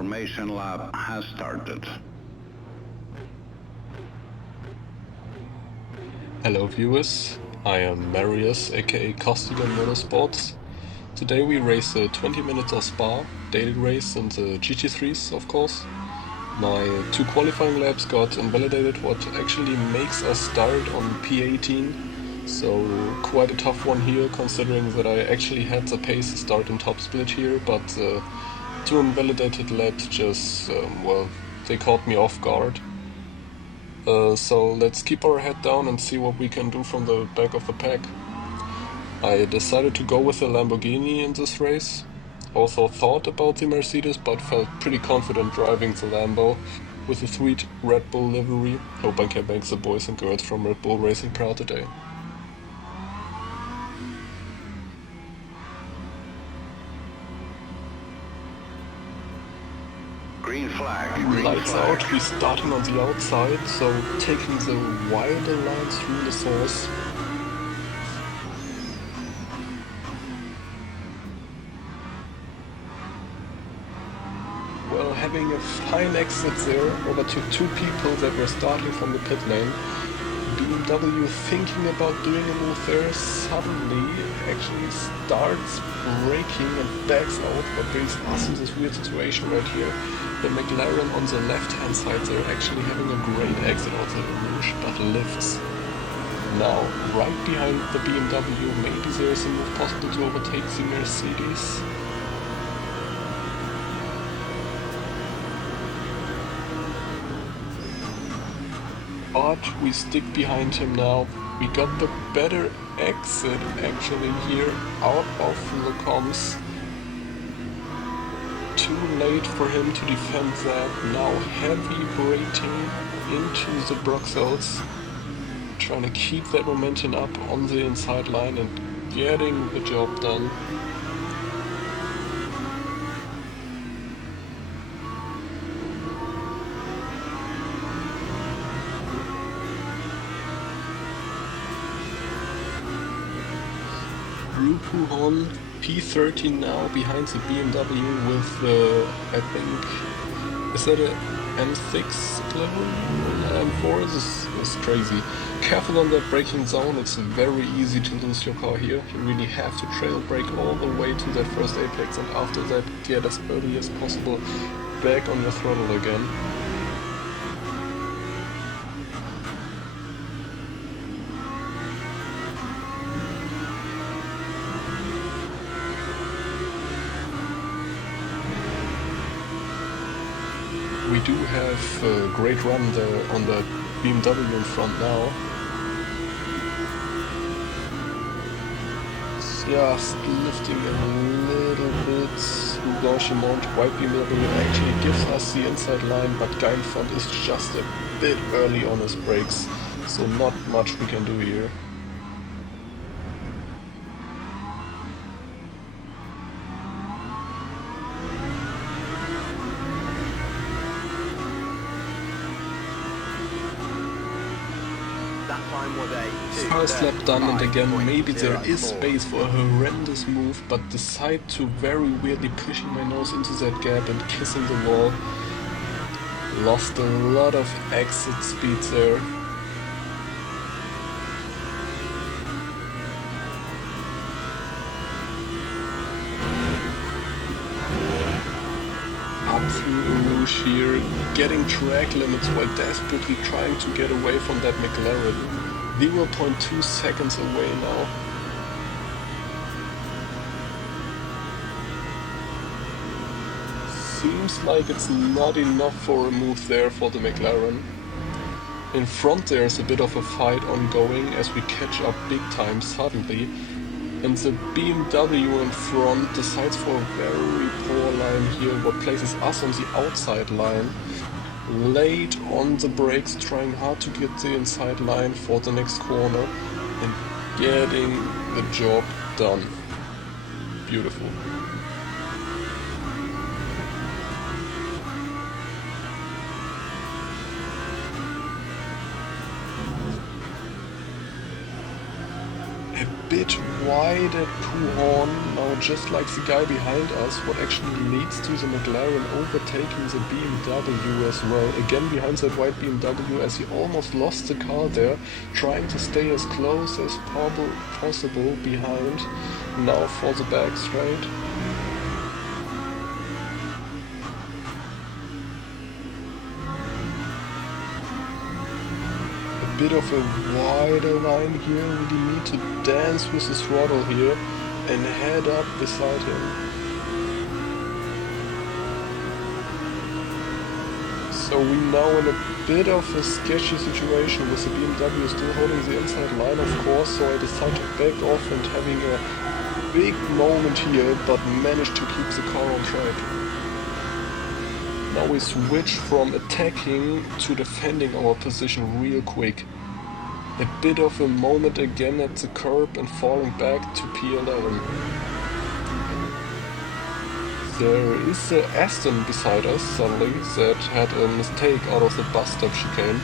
formation lap has started. Hello viewers, I am Marius aka Costigan Motorsports. Today we race the 20 minutes of Spa, daily race in the GT3s of course. My 2 qualifying laps got invalidated, what actually makes us start on P18. So quite a tough one here, considering that I actually had the pace to start in top split here, but 2 invalidated laps just, well, they caught me off guard. So let's keep our head down and see what we can do from the back of the pack. I decided to go with the Lamborghini in this race. Also thought about the Mercedes, but felt pretty confident driving the Lambo with the sweet Red Bull livery. Hope I can make the boys and girls from Red Bull Racing proud today. Green flag. Lights out, we're starting on the outside, so taking the wider line through the source. Well, having a fine exit there, overtook 2 people that were starting from the pit lane. BMW thinking about doing a move there, suddenly actually starts braking and backs out, what brings us in this weird situation right here. The McLaren on the left hand side, they're actually having a great exit out of the Rouge, but lifts. Now, right behind the BMW, maybe there's a move possible to overtake the Mercedes. But we stick behind him now. We got the better exit actually here out of the comms. Too late for him to defend that. Now heavy braking into the Bruxelles. Trying to keep that momentum up on the inside line and getting the job done. Puhon P13 now behind the BMW with I think, is that a M6 level? M4? This is crazy. Careful on that braking zone, it's very easy to lose your car here. You really have to trail brake all the way to that first apex and after that get as early as possible back on your throttle again. We do have a great run there on the BMW in front now. Just lifting a little bit. Blanchiment, white BMW actually gives us the inside line, but guy in front is just a bit early on his brakes, so not much we can do here. First lap done, and again maybe there is space for a horrendous move, but decide to very weirdly pushing my nose into that gap and kissing the wall. Lost a lot of exit speed there. Up through a Rouge here, getting track limits while desperately trying to get away from that McLaren. 0.2 seconds away now. Seems like it's not enough for a move there for the McLaren. In front there's a bit of a fight ongoing as we catch up big time suddenly. And the BMW in front decides for a very poor line here, what places us on the outside line. Late on the brakes, trying hard to get the inside line for the next corner and getting the job done. Beautiful. A bit wide at Puhorn, now just like the guy behind us, what actually leads to the McLaren overtaking the BMW as well. Again behind that white BMW, as he almost lost the car there, trying to stay as close as possible behind. Now for the back straight. Bit of a wider line here, really need to dance with the throttle here and head up beside him. So we now in a bit of a sketchy situation with the BMW still holding the inside line, of course, so I decided to back off and having a big moment here, but managed to keep the car on track. Now we switch from attacking to defending our position real quick. A bit of a moment again at the curb and falling back to P11. There is a Aston beside us suddenly that had a mistake out of the bus stop chicane.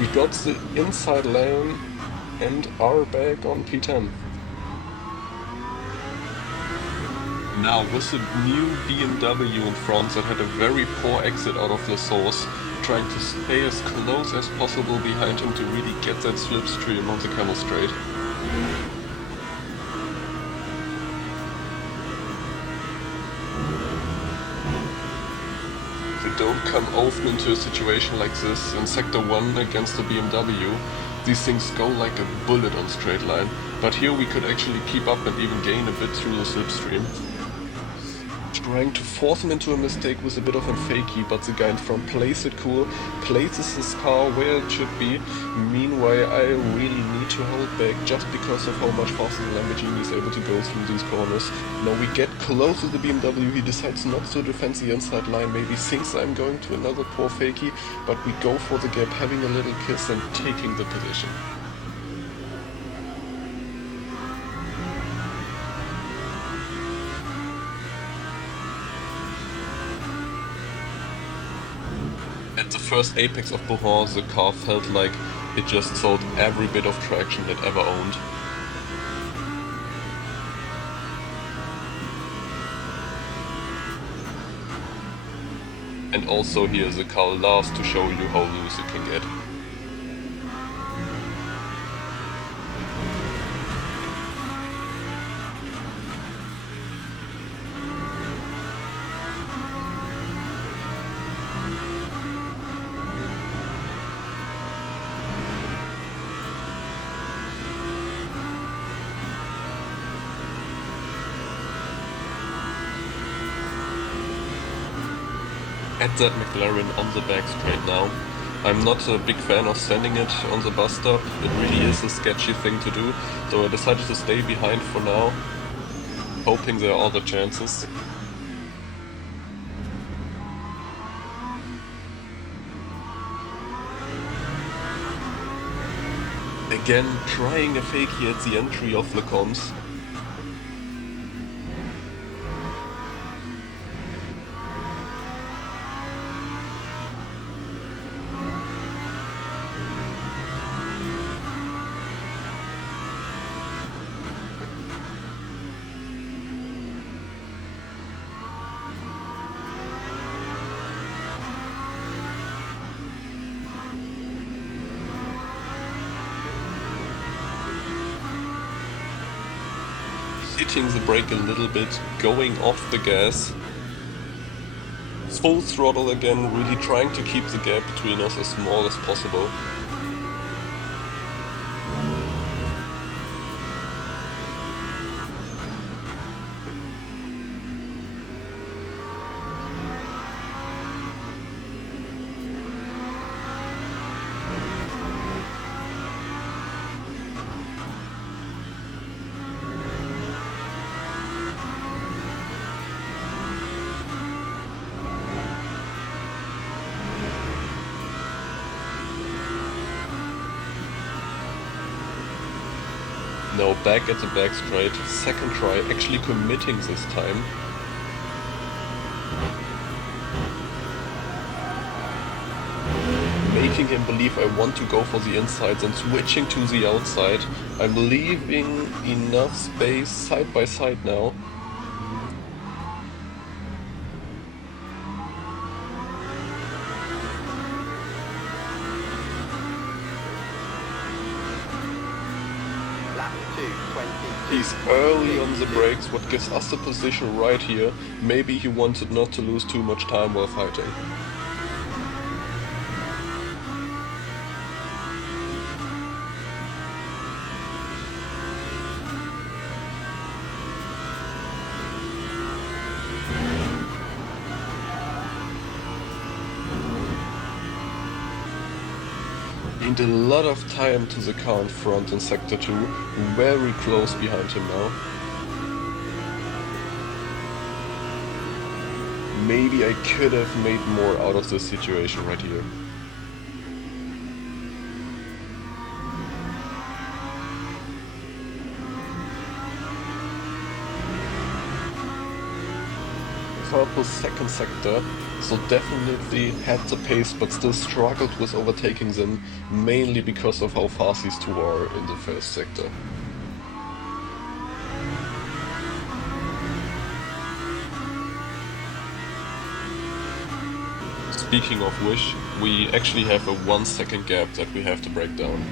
We got the inside lane and are back on P10. Now with the new BMW in front that had a very poor exit out of the source, trying to stay as close as possible behind him to really get that slipstream on the camel straight. You don't come often into a situation like this in Sector 1 against the BMW. These things go like a bullet on straight line, but here we could actually keep up and even gain a bit through the slipstream. Trying to force him into a mistake with a bit of a fakie, but the guy in front plays it cool, places his car where it should be. Meanwhile, I really need to hold back just because of how much faster the Lamborghini is able to go through these corners. Now we get close to the BMW, he decides not to defend the inside line, maybe thinks I'm going to another poor fakie, but we go for the gap, having a little kiss and taking the position. At the first apex of Puhorn, the car felt like it just sold every bit of traction it ever owned. And also here the car loves to show you how loose it can get. At that McLaren on the back straight now. I'm not a big fan of sending it on the bus stop, it really is a sketchy thing to do, so I decided to stay behind for now, hoping there are other chances. Again, trying a fakie at the entry of the comms. Hitting the brake a little bit, going off the gas. Full throttle again, really trying to keep the gap between us as small as possible. Now back at the back straight, second try, actually committing this time. Making making him believe I want to go for the insides and switching to the outside. I'm leaving enough space side by side now. He's early on the brakes, what gives us the position right here. Maybe he wanted not to lose too much time while fighting. Gained a lot of time to the car in front in Sector 2, very close behind him now. Maybe I could have made more out of this situation right here. Purple second sector, so definitely had the pace but still struggled with overtaking them, mainly because of how fast these two are in the first sector. Speaking of which, we actually have a 1 second gap that we have to break down.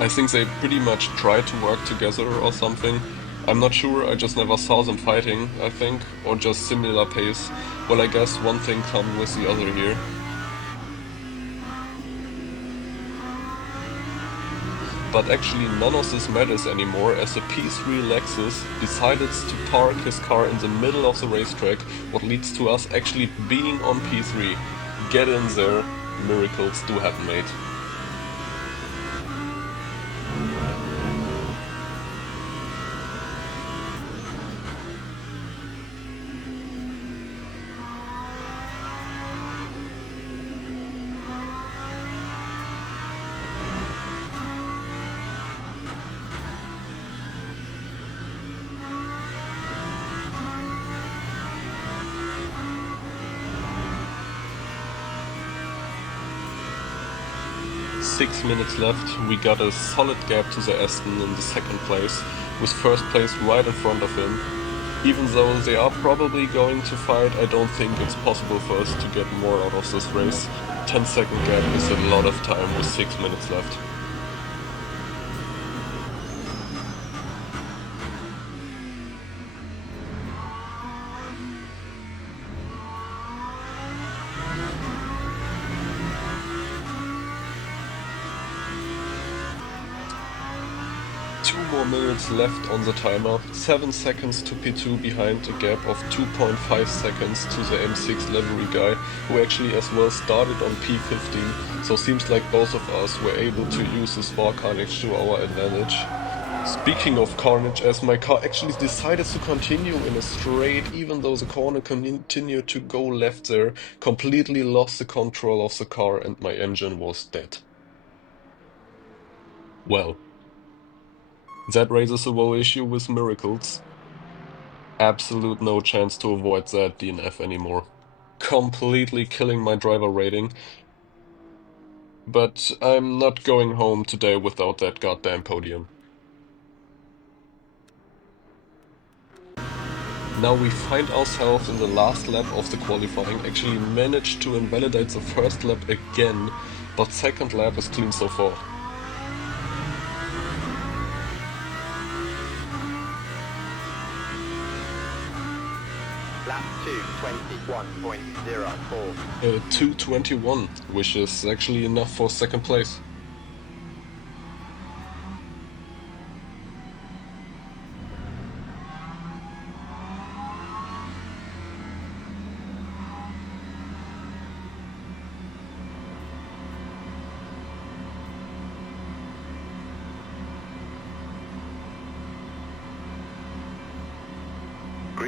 I think they pretty much tried to work together or something. I'm not sure, I just never saw them fighting, I think, or just similar pace. Well, I guess one thing comes with the other here. But actually none of this matters anymore, as the P3 Lexus decided to park his car in the middle of the racetrack, what leads to us actually being on P3. Get in there, miracles do happen, mate. Six minutes left, we got a solid gap to the Aston in the second place, with first place right in front of him. Even though they are probably going to fight, I don't think it's possible for us to get more out of this race. 10-second gap is a lot of time with 6 minutes left. Minutes left on the timer, 7 seconds to P2 behind a gap of 2.5 seconds to the M6 livery guy, who actually as well started on P15, so seems like both of us were able to use the sport carnage to our advantage. Speaking of carnage, as my car actually decided to continue in a straight, even though the corner continued to go left there, completely lost the control of the car and my engine was dead. Well. That raises a whole issue with miracles. Absolute no chance to avoid that DNF anymore. Completely killing my driver rating. But I'm not going home today without that goddamn podium. Now we find ourselves in the last lap of the qualifying, actually managed to invalidate the first lap again, but second lap is clean so far. Lap 2:21.04. 2:21, which is actually enough for second place.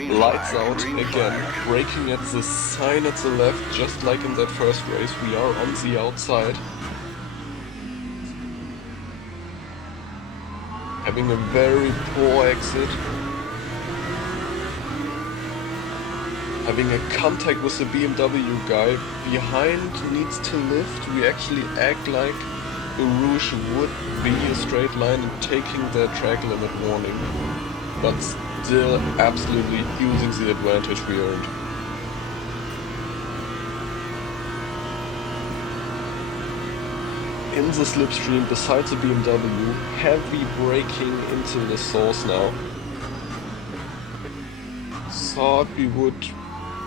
Lights out again, braking at the sign at the left, just like in that first race. We are on the outside. having a very poor exit. Having a contact with the BMW guy behind needs to lift. We actually act like a Rouge would be a straight line and taking their track limit warning, but still absolutely using the advantage we earned. In the slipstream, besides the BMW, heavy braking into the source now. Thought we would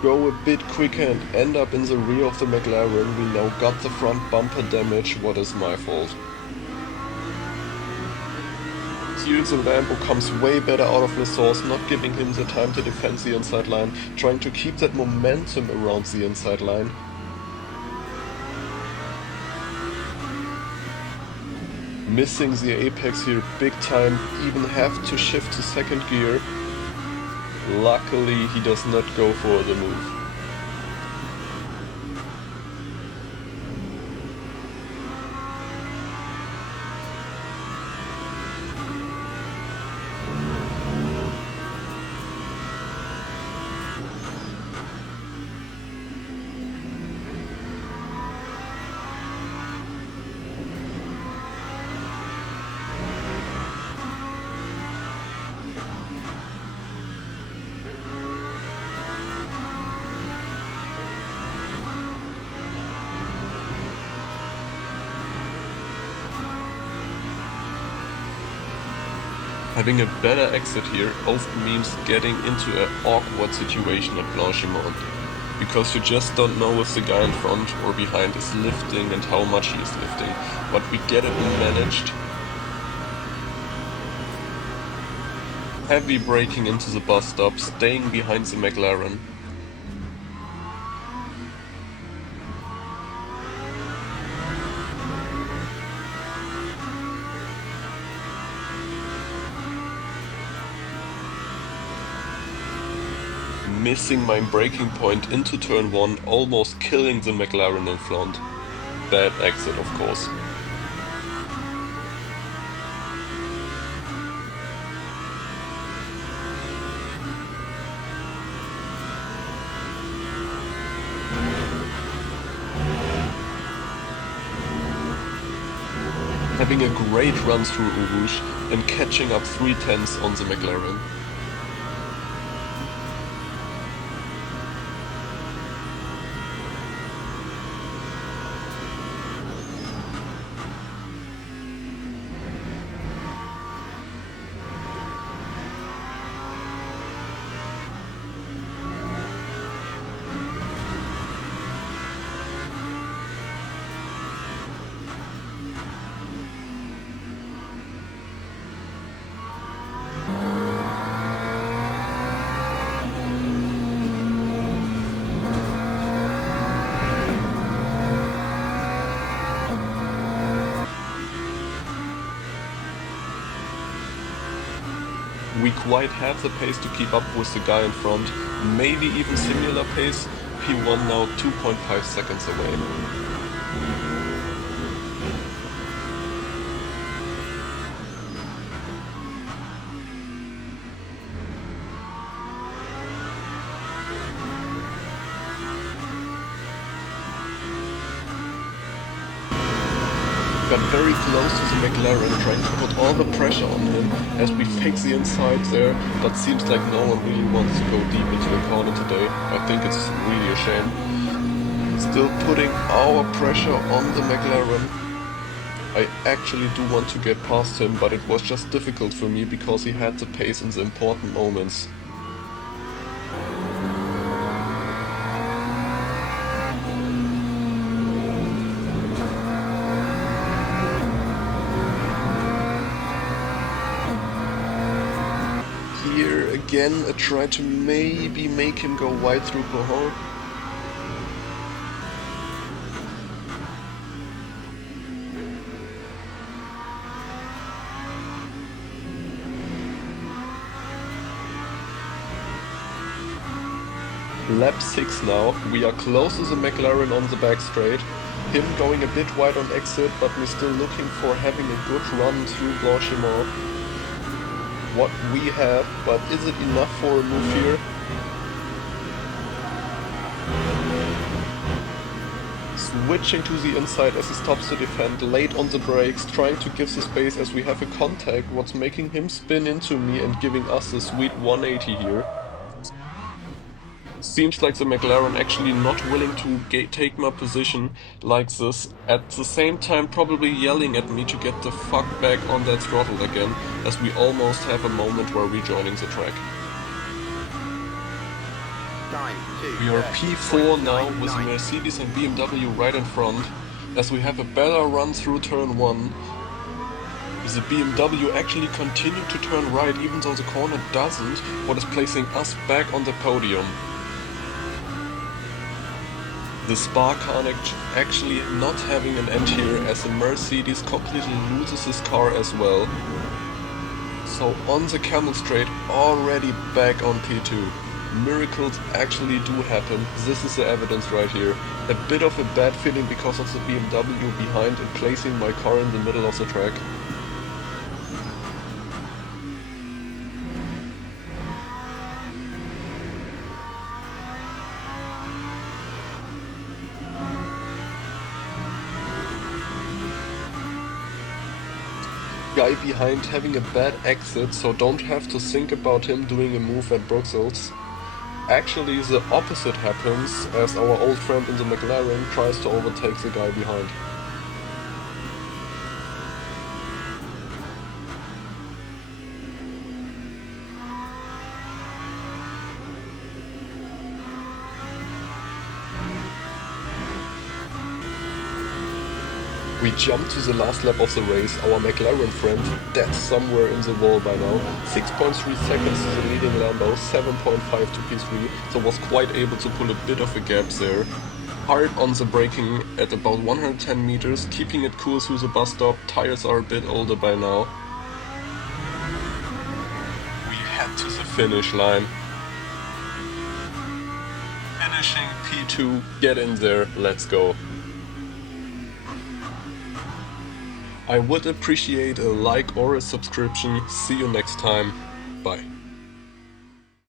go a bit quicker and end up in the rear of the McLaren. We now got the front bumper damage, what is my fault. The Lambo comes way better out of the source, not giving him the time to defend the inside line, trying to keep that momentum around the inside line. Missing the apex here big time, even have to shift to second gear. Luckily he does not go for the move. Having a better exit here often means getting into an awkward situation at Blanchimont, because you just don't know if the guy in front or behind is lifting and how much he is lifting, but we get it managed. Heavy braking into the bus stop, staying behind the McLaren. Missing my braking point into turn 1, almost killing the McLaren in front. Bad exit, of course. Having a great run through Rouge and catching up 3/10 on the McLaren. We quite have the pace to keep up with the guy in front, maybe even similar pace. P1 now 2.5 seconds away. Got very close to the McLaren, trying to put all the pressure on him as we fix the inside there, but seems like no one really wants to go deep into the corner today. I think it's really a shame. Still putting our pressure on the McLaren. I actually do want to get past him, but it was just difficult for me because he had the pace in the important moments. Again, I try to maybe make him go wide through Cohon. Lap 6 now, we are close to the McLaren on the back straight. Him going a bit wide on exit, but we're still looking for having a good run through Blanchimont. what we have, but is it enough for a move here? Switching to the inside as he stops to defend, late on the brakes, trying to give the space as we have a contact, what's making him spin into me and giving us a sweet 180 here. Seems like the McLaren actually not willing to take my position like this, at the same time probably yelling at me to get the fuck back on that throttle again, as we almost have a moment where we're joining the track. We are P4 now with Mercedes and BMW right in front, as we have a better run through turn 1. The BMW actually continued to turn right even though the corner doesn't, what is placing us back on the podium. The Spa carnage actually not having an end here, as the Mercedes completely loses his car as well. So on the camel straight, already back on P2. Miracles actually do happen, this is the evidence right here. A bit of a bad feeling because of the BMW behind and placing my car in the middle of the track. Guy behind having a bad exit, so don't have to think about him doing a move at Bruxelles. Actually, the opposite happens, as our old friend in the McLaren tries to overtake the guy behind. We jump to the last lap of the race, our McLaren friend dead somewhere in the wall by now, 6.3 seconds to the leading Lambo, 7.5 to P3, so was quite able to pull a bit of a gap there. Hard on the braking at about 110 meters, keeping it cool through the bus stop, tires are a bit older by now. We head to the finish line. Finishing P2, get in there, let's go. I would appreciate a like or a subscription. See you next time. Bye.